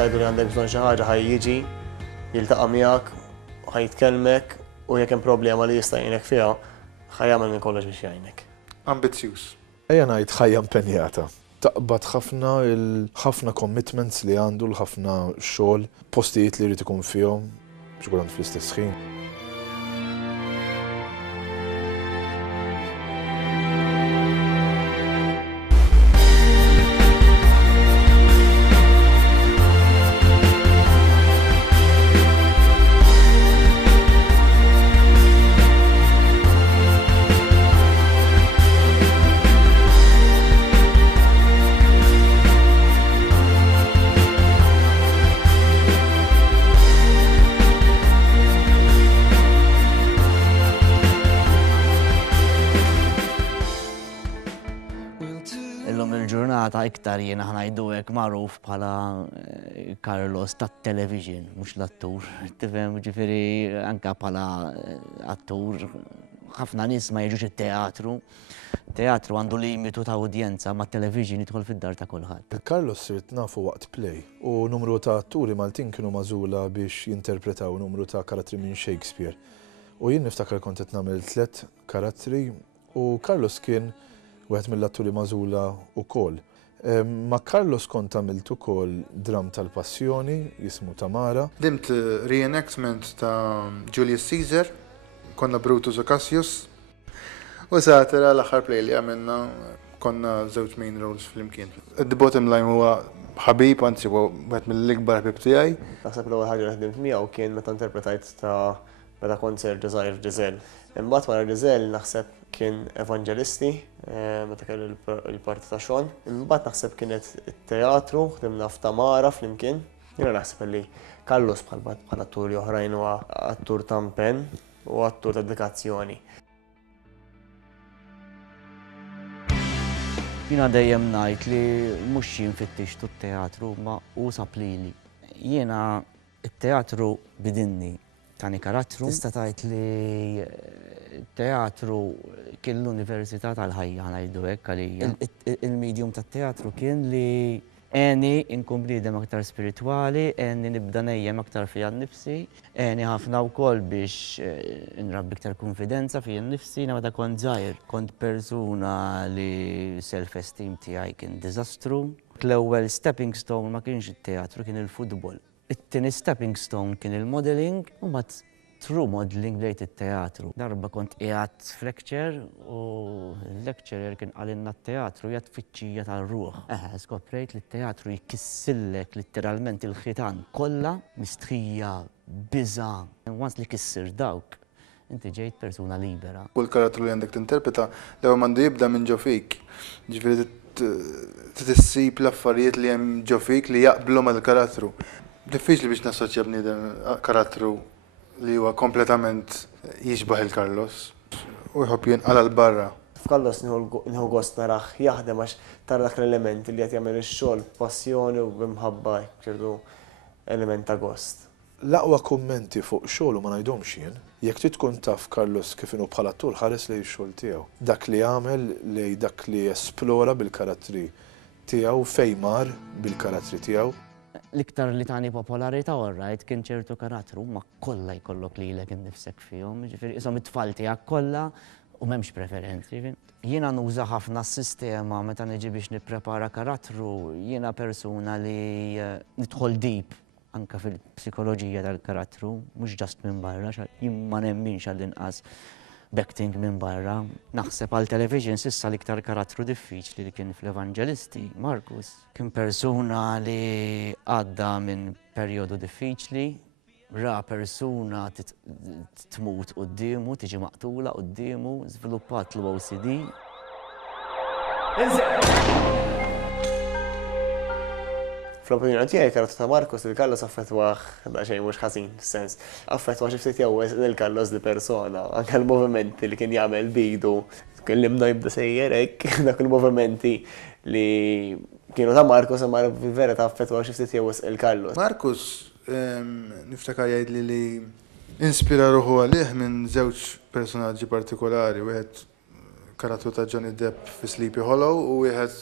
Tajdu li għandek bżonn xi ħaġa ħaj jiġi, jiltaqa' miegħek, ħajtkellmek u jekk hemm problema li jista' jgħinek fiha, ħajjagħmel minn kollox biex jgħinek. Ambizzjuż. Ejja ngħid ħajja impenjata. Taqbad ħafna commitments li għandu l-ħafna xogħol, postijiet li jrid ikun fihom, xogħol fl-istess ħin. Illum il-ġurnata iktar jiena ħanajdu hekk magħruf bħala Carlos tat-television, mhux l-attur. Tifhem, ġifieri anke bħala attur ħafna nies ma jiġux it-teatru. Teatru għandu limitu ta' udjenza, ma' television jidħol fid-dar ta' kulħadd. Carlos sirt nafu waqt play u numru ta' atturi Maltin kienu magħżula biex jinterpretaw numru ta' karattri minn Shakespeare. U jien niftakar kont qed nagħmel 3 karattri u Carlos kien wieħed mill-atturi magħżula wkoll. Ma' Carlos kont għamilt ukoll dram tal-passjoni jismu Tamara. Dimt reenactment ta' Julius Caesar, konna Brutus u Cassius. U satira l-aħħar play li għamilna konna żewġ main roles fl-imkien. The bottom line huwa ħabib, anzi huwa wieħed mill-ikbar ħbib tiegħi. Naħseb l-ewwel ħaġa li ħdimt miegħu kien meta interpretajt ta' meta kont ser Desire Giselle. Imbagħad wara Giselle naħseb kien Evangelisti, meta kellu l-parti ta' Sean. Imbagħad naħseb kienet it-teatru, ħdimna f'Tamara flimkien. Jiena naħseb li Carlos bħal atturi oħrajn huwa attur ta' impenn u attur ta' dedikazzjoni. Jiena dejjem ngħid li mhux jinfittix t-teatru ma hu saplili. Jiena it-teatru bidinni tani karattru. Tista' tgħid li teatru kien l-Università tal-ħajja ngħidu hekk għalija. Il-medium tat-teatru kien li għeni inkun bniedem aktar spiritwali, għeni nibda nejjem aktar fija nnifsi, għeni ħafna wkoll biex nrabbi iktar konfidenza fija nnifsi, meta kont żgħir. Kont persuna li self-esteem tiegħi kien diżastru. L-ewwel stepping stone ma kienx it-teatru, kien il-futbol. It-tieni stepping stone kien il-modeling u mbagħad true modeling bdejt it-teatru. Darba kont qiegħed f'lecture u l-lecturer kien qalinna t-teatru jgħid fiċċija tar-ruħ. Skoprejt li t-teatru jkissillek letteralment il-ħitan kollha mistħija, biża. Once li kissir dawk, inti ġejt persuna libera. Kull karattru li għandek tinterpreta l-ewwel mandu jibda minn ġo fik. Ġifieri tissib l-affarijiet li hemm ġo fik li jaqblu mal-karattru. Diffiċli biex nassoċja bniedem karattru li huwa kompletament jiġbaħ il-Carlos u jħobb jinqala l-barra. F'Carlos nieħu gost naraħ jaħdem għax tara dak l-element li qed jagħmel ix-xogħol b'passjoni u b'imħabba ċertu element ta' gost. L-aqwa kummenti fuq xogħlu ma ngħidhomx jien. Jekk trid tkun taf Carlos kif inhu bħala attur ħares lejn ix-xogħol tiegħu. Dak li għamel lejn dak li esplora bil-karattri tiegħu fejn mar bil-karattri tiegħu. L-iktar li tani popolarità orrajt kien ċertu karattru ma kollha jkollok lilek innifsek fihom, ġifieri ishom it-tfal tiegħek kollha u m'hemmx preferenzi. Jiena nuża ħafna s-sistema meta niġi biex nipprepara karattru, jiena persuna li nidħol deep anke fil-psikoloġija tal-karattru, mhux ġast minn barra, jien ma nemminx għall-inqas b'acting minn barra. Naħseb għal television sissa l-iktar karattru diffiċli li kien fl-Evangelisti, Marcus. Kien persuna li għadda minn perjodu diffiċli, ra persuna tmut qudiemu, tiġi maqtula qudiemu, żviluppat l-OCD. Fl-opinjoni tiegħi karattru ta' Marcus il-Carlos affettwah xejn mhux ħażin fis-sens. Affettwah xi ftit jewweż lil-Carlos li persona, anke l-movimenti li kien jagħmel bidu, kellimna jibda sejjer hekk, dak il-movimenti li kienu ta' Marcus imma fil-verità affettwah xi ftit jewweż il-Carlos. Marcus niftakar jgħidli li Inspira ruħu għalih minn żewġ personaġġi partikolari, wieħed karattru ta' Johnny Depp fi Sleepy Hollow u wieħed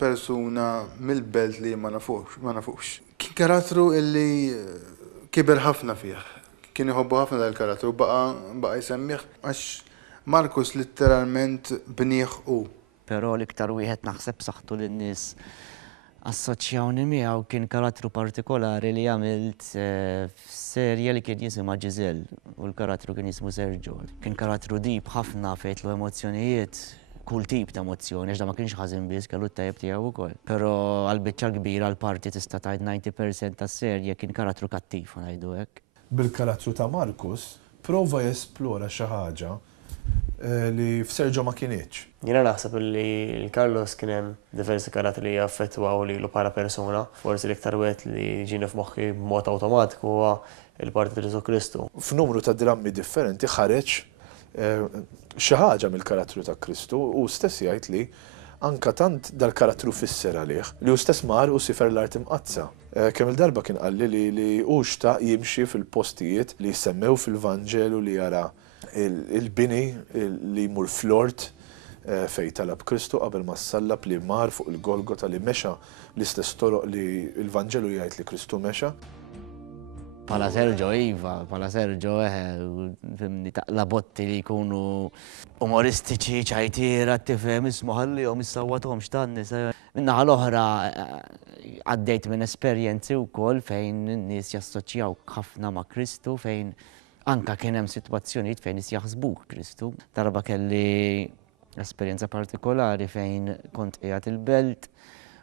persuna mill-belt li ma nafux. Kien karattru illi kiber ħafna fih. Kien iħobbu ħafna dal-karattru, baqa jsemmiħ għax Markus literalment bniħ u. Pero l-iktar wieħed naħseb saħħtu lin-nies assoċjawni miegħu kien karattru partikolari li għamilt serja li kien jisimha Giselle u l-karattru kien jismu Sergio. Kien karattru deep ħafna fejtlu emozzjonijiet, kull tip ta' emozzjoni, għax da ma kienx ħażin biss kellu t-tajjeb tiegħu wkoll. Però għall-biċċa kbira l-parti tista' tgħid 90% tas-serja kien karattru kattiv ngħidu hekk. Bil-karattru ta' Markus, prova jesplora xi ħaġa li f'Sergio ma kienieċ. Jiena naħseb li l-Carlos kien hemm diversi karattri li jaffettwaw lilu bħala persuna. Forsi l-iktar wieħed li ġini f'moħħi b'mod awtomatiku huwa il-parti ta' Ġesu Kristu. F'numru ta' drammi differenti ħareġ xi ħaġa mill-karattru ta' Kristu u stess jgħid li anka tant dal-karattru fisser għalih li hu stess mar u sifer l-art imqazza. Kemm il-darba kien qalli li hu xtaq jimxi fil-postijiet li jsemmew fil-Vanġelu li jara il-bini li jmur flort fej talab Kristu qabel ma sallab li mar fuq il-Golgota li mexa l-istess toroq li il-Vanġelu jgħid li Kristu mexa. Pala Sergio Iva, pala Sergio fimni taqla botti li jkunu umoristiċi ċajtira tifhem ismu ħallihom issawwathom x'tanni. Minnaħa l-oħra għaddejt minn esperjenzi wkoll fejn in-nies jassoċjaw ħafna ma' Kristu fejn anka kien hemm sitwazzjonijiet fejn nies jaħsbuh Kristu. Darba kelli esperjenza partikolari fejn kont qiegħed il-belt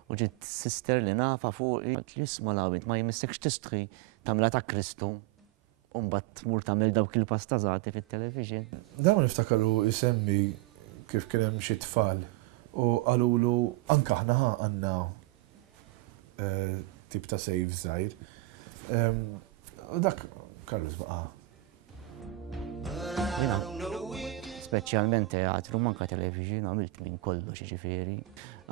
u ġiet sister li nafa fuqi li isma' lawint ma jmissekx tistħi tagħmilha ta' Kristu u mbagħad tmur tagħmel dawk il-pastazati fit-television. Dawna niftakarlu isemmi kif kien hemm xi tfal u qalulu anke aħna għandna tip ta' sejf żgħir. U dak Carlos baqa'. Jiena speċjalment teatru manka television għamilt minn kollox jiġifieri.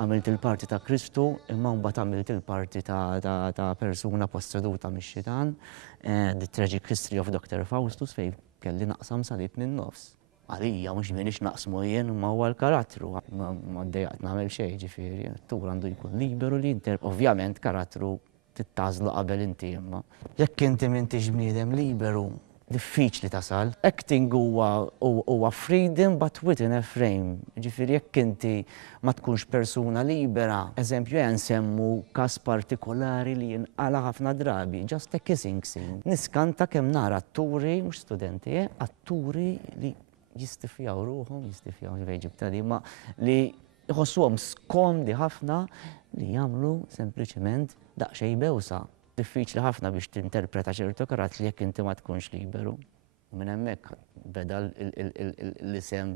Għamilt il-parti ta' Kristu imma mbagħad għamilt il-parti ta' persuna posseduta mix-xitan, The Tragic History of Dr. Faustus fejn kelli naqsam salib minn nofs. Għalija mhux minix naqsmu jien ma huwa l-karattru, ma ddejjaqt nagħmel xejn ġifieri, attur għandu jkun liberu li ovvjament karattru tittażlu qabel inti imma. Jekk inti m'intix bniedem liberu, diffiċli tasal. Acting huwa freedom but within a frame. Ġifieri jekk inti ma tkunx persuna libera. Eżempju nsemmu każ partikolari li jinqala ħafna drabi, just a kissing scene. Niskanta kemm nara atturi, mhux studenti, atturi li jistifjaw ruħhom, jistifjaw ġibta li ma li jħossuhom skomdi ħafna li jagħmlu sempliċement daqsxejn bewsa. Diffiċli ħafna biex tinterpreta ċertu karattri jekk inti ma tkunx liberu. Minn hemmhekk beda l-isem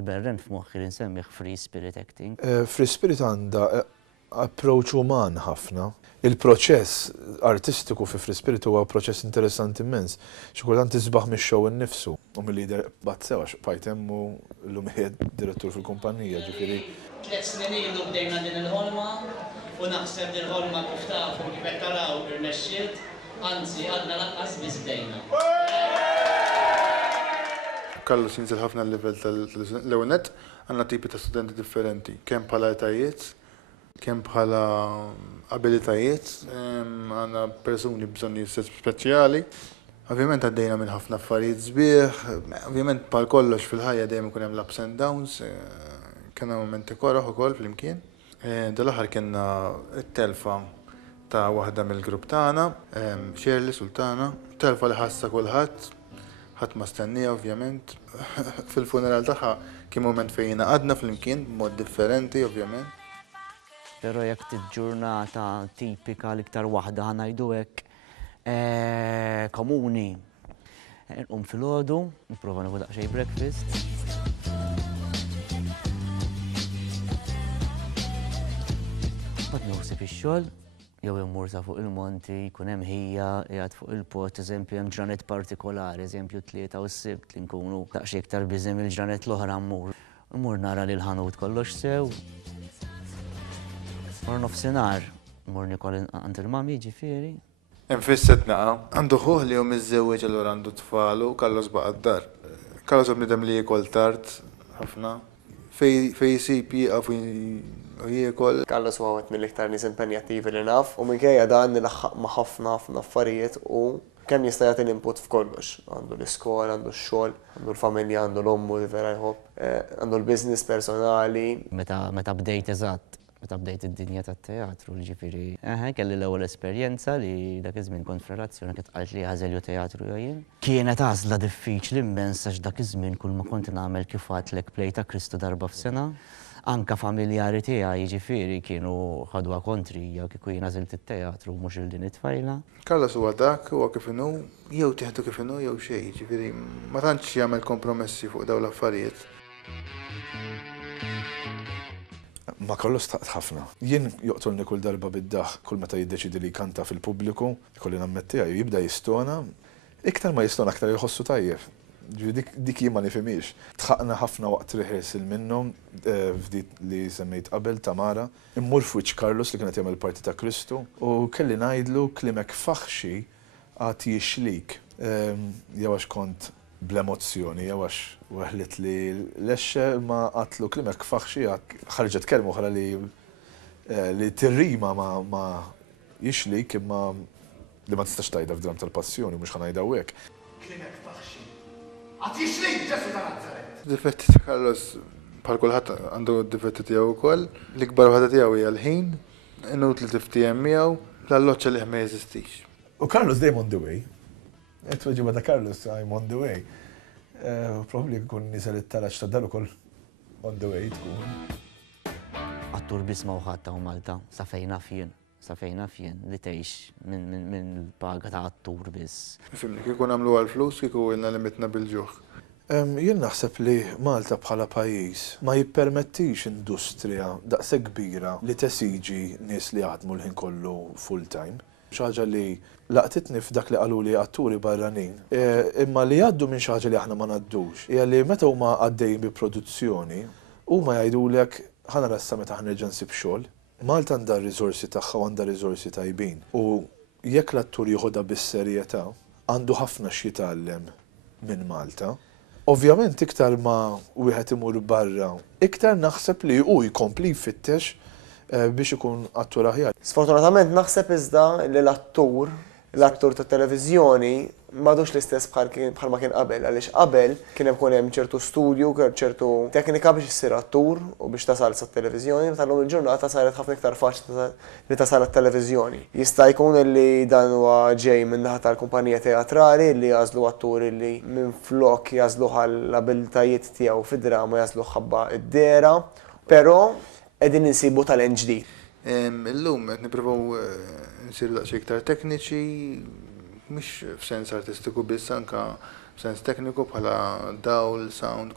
iberren f'moħħi li nsemmih free spirit acting. Free spirit għandha approach uman ħafna. Il-proċess artistiku fi free spirit huwa proċess interessanti immens. Xi kultant tisbaħ mix-show innifsu u mill-lider bazzew għax fajtem u llum direttur fil-kumpanija ġifieri. 3 snin ilu bdejna din il-ħolma u naħseb din il-ħolma kif tafu kif qed taraw irnexxiet, anzi għadna laqqas biss bdejna. Carlos jinżel ħafna l-level tal-ewnet, għandna tipi ta' studenti differenti, kemm bħala etajiet, kemm bħala abilitajiet, għandna persuni bżonni speċjali. Ovvjament għaddejna minn ħafna affarijiet sbieħ, ovvjament bħal kollox fil-ħajja dejjem ikun hemm l-ups and downs, kien hemm momenti koraħ ukoll flimkien. Dal-aħħar kienna t-telfa ta' waħda mill-grupp tagħna, Shirley Sultana, telfa li ħassa kulħadd, ħadd ma stennija ovvjament. Fil-funeral tagħha kien moment fejn għadna flimkien b'mod differenti ovvjament. Però jekk ġurnata tipika l-iktar waħda ħanajdu hekk komuni. Filgħodu, nipprova nieħu daqsxejn breakfast. Bad newsib ix-xogħol, jew immur sa fuq il-monti, jkun hemm ħija qiegħed fuq il-pot, eżempju hemm ġranet partikolari, eżempju t-tlieta u s-sibt li nkunu daqsxejn iktar biżi mill-ġranet l-oħra mmur. Mmur nara li l-ħanut kollox sew. Mar nofsinhar mmur nikol għand il-mami ġifieri. Enfisset naqa. Għandu ħuħ li jom iż-żewġ allura għandu tfalu, Carlos baqa d-dar. Carlos bnidem li jikol tard, ħafna. Fej jisib jieqaf u jiekol. Carlos huwa għet mill-iktar nies impenjattivi li naf u minkejja dan nilaħħaq ma' ħafna affarijiet u kemm jista' jagħti l-input f'kollox. Għandu l-iskola, għandu x-xogħol, għandu l-familja, għandu l-ommu li vera jħobb, għandu l-business personali. Meta bdejt eżatt, meta bdejt id-dinja tat-teatru, ġifieri. Kelli l-ewwel esperjenza li dak iż-żmien kont f'relazzjoni kienet qalt li ħażel jew teatru jew jien. Kienet għażla diffiċli immens għax dak iż-żmien kull ma kont nagħmel kif għadlek play ta' Kristu darba f'sena. Anka familjari tiegħi jiġifieri kienu ħadwa kontri jew kieku jien għażilt it-teatru mhux il-din it-tfajla. Carlos huwa dak, huwa kif inhu, jew tieħdu kif inhu jew xejn, ġifieri ma tantx jagħmel kompromessi fuq dawn l-affarijiet. Ma Carlos taqt ħafna. Jien joqtolni kull darba bid-daħ, kull meta jiddeċidi li jkanta fil-pubbliku, kolli nammettija, jibda jistona, iktar ma jistona aktar jħossu tajjeb. Dik jien ma nifhimiex. Tħaqna ħafna waqt rehearsal minnhom f'dik li semmejt qabel Tamara. Immur f'wiċċ Carlos li kienet jagħmel parti ta' Kristu u kelli ngħidlu klimek faħxi għad jixlik. Jew għax kont bl-emozzjoni, jew għax waħlet li l-exxe ma għatlu klimek faħxi ħarġet kelmu oħra li tirrima ma jixlik imma li ma tistax tajda f'dram tal-passjoni mhux ħanajda hekk. Klimek faħxi. Għat jixlik Ġesu ta' Nazaret. Difetti ta' Carlos bħal kulħadd għandu d-difetti tiegħu wkoll. L-ikbar waħda tiegħu hija l-ħin, inut li tiftijem miegħu, l-alloċċa li ma jeżistix. U Carlos dejjem on the way. Qed tweġiba ta' Carlos I'm on the way. Probably kun nisel it-taraġġ ta' dan ukoll on the way tkun. Attur bisma u ħadd ta' Malta, sa fejna fien li tgħix minn paga ta' attur biss. Fimni, kieku nagħmlu għall-flus, kieku ilna limitna bil-ġuħ. Jien naħseb li Malta bħala pajjiż ma jippermettix industrija daqshekk kbira li tesiġi nies li jaħdmu l-ħin kollu full time. Xi ħaġa li laqtitni f'dak li qalu li atturi barranin. Imma li jgħaddu minn xi ħaġa li aħna ma ngħaddux. Hija li meta huma għaddejjin bi produzzjoni huma jgħidulek ħana rassa meta ħnerġa' nsib xogħol. Malta għandha r-riżorsi tagħha u għandha riżorsi tajbin. U jekk l-attur jieħodha bis-serjetà, għandu ħafna x'jitgħallem minn Malta. Ovvjament iktar ma wieħed imur barra, iktar naħseb li hu jkompli jfittex biex ikun attur aħjar. Sfortunatament naħseb iżda li l-attur ta' televiżjoni m'għadux l-istess bħal ma kien qabel, għaliex qabel kien hemm ċertu studju, ċertu teknika biex issir attur u biex tasal sat-televiżjoni, tal-lum il-ġurnata saret ħafna iktar faċli li tasal għat-televiżjoni. Jista' jkun li dan huwa ġej minn naħa tal-kumpanija teatrali li jażlu atturi li minflok jażlu għall-abilitajiet tiegħu fid-drama jażlu ħabba id-dera, però qegħdin insibu talent ġdid. Illum qed nippruvaw nsiru daqsxejn iktar tekniċi, mhux f'sens artistiku biss anke f'sens tekniku bħala dawl, sound,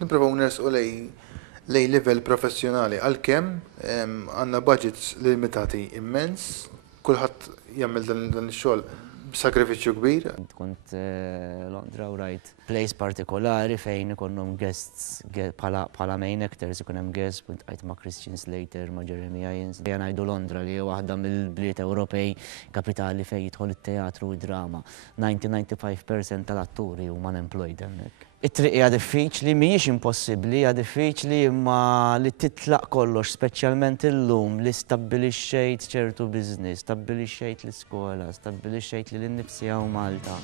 nippruvaw nersqu lej livell professjonali għalkemm għandna budgets limitati immens, kulħadd jagħmel dan ix-xogħol b'sakrifiċċju kbir. Kont Londra u rajt place partikolari fejn ikonnhom guests bħala main actors ikun hemm guests kont qajt ma' Christian Slater, ma' Jeremy Irons. Ngħidu Londra li hija waħda mill-bliet Ewropej kapitali fejn jidħol it-teatru u d-drama. 90-95% tal-atturi huma unemployed hemmhekk. It-triq hija diffiċli, mhijiex impossibbli, hija diffiċli imma li titlaq kollox, speċjalment illum li stabbilixxejt ċertu business, stabbilixxejt l-iskola, stabbilixxejt li l-innifsi hawn Malta.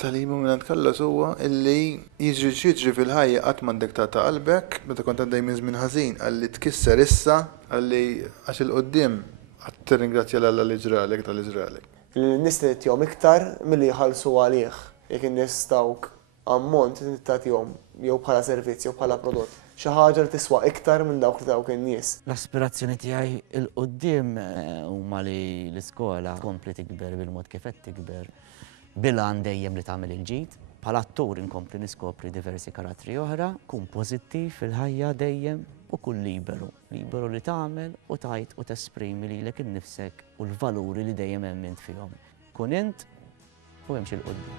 Tal-limu minn Carlos huwa illi jiġri fil-ħajja qatt m'għandek tagħta qalbek, meta kont għaddej minn żmien ħażin, għalli tkisser issa, għalli għax il-qudiem qatt tirringrazzja l-Alla ġralek tal-Iżraelek. N-nies tihom iktar milli jħallsu għalih. Jekk in-nies tawk ammont tagħtihom jew bħala servizz jew bħala prodott. Xi ħaġa li tiswa iktar minn dawk li dawk in-nies. L-aspirazzjoni tiegħi il-qudiem huma li l-iskola tkompli tikber bil-mod kif qed tikber. Bilan dejjem li tagħmel il-ġid, bħala attur inkompli niskopri diversi karattri oħra, kun pożittiv fil-ħajja dejjem u kun liberu li tagħmel u tajt u tesprimi lilek innifsek u l-valuri li dejjem hemmint fihom. Kun int u hemmx il-qudiem.